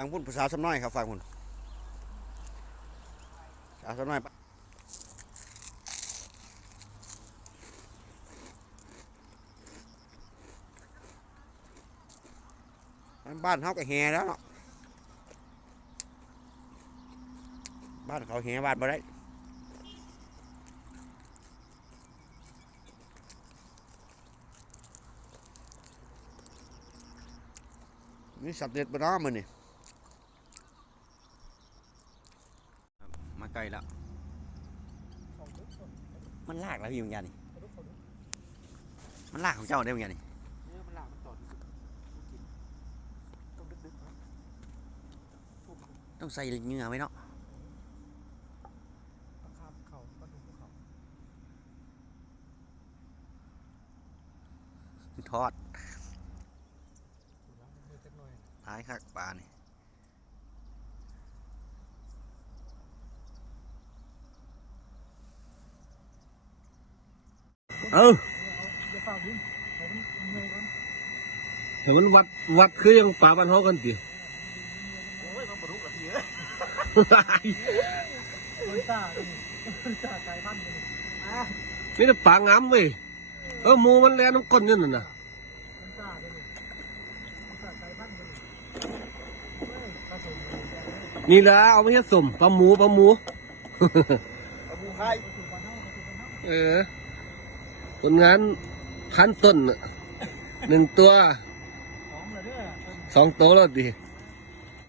ฟังพุ่นภาษาวสำน้อยครับฟังพุ่นสาวสำน้อยบ้านเขาก็แห่แล้วเนาะบ้านเขาแห่บ้านบ่ได้นี่สับเด็ดบน้อมันนี่มา ไกลล้วมันลากแล้วพี่มึงยันนี่มันลากของเจ้าได้มึงยันนี่เนี่ยมันหมันต่อที่สุดกินต้องดึกๆนะทุ่มต้องใส่เหงื่อไว้เนาะทอดดูนะมือจักหน่อยท้ายคักปลานี่ เออจะฝามันเหนื่อยก่อนแต่มันวัดวัดคือยังป่าบ้านเฮากันติโอ้ยมันบรรลุละทียมันตามันตาไก่บ้านนี่แต่ป่างามเว้ยเออหมูมันแล่น้ำก้นนี่นั่นน่ะมันซ่าเลยมันซ่าไก่พันธุ์เลยเฮ้ยผสมเลยนี่ละเอาไม่ใช่สมปลาหมูปลาหมูปลาเน่าผสมปลาเน่าเออ ผลงานพันต้นน่ะหนึ่งตัวสองเลยเด้อสองตัวแล้วดิเ